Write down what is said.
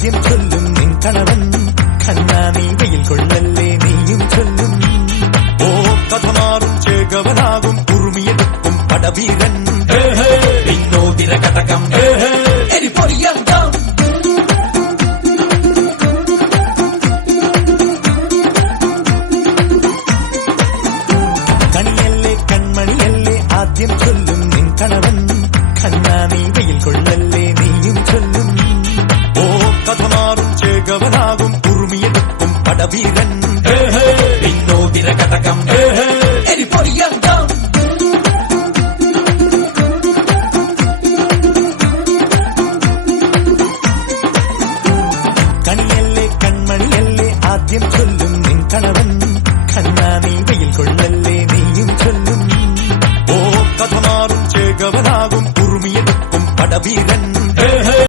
ആദ്യം ചൊല്ലും നിൻ കണവൻ കണ്ണാ നീ വെയിൽ കൊള്ളല്ലേ നീയും ചൊല്ലും ഓ കഥ മാറും ചേകവനാകും ഉറുമിയെടുക്കും പടവീരൻ പിന്നോതിര കടകം കണിയല്ലേ കൺമണിയല്ലേ ആദ്യം ചൊല്ലും നിൻ കണവൻ കണ്ണാ നീ വെയിൽ കൊള്ളല്ലേ നീയും ചൊല്ലും ഓ കഥ മാറും ചേകവനാകും ഉറുമിയെടുക്കും പടവീരൻ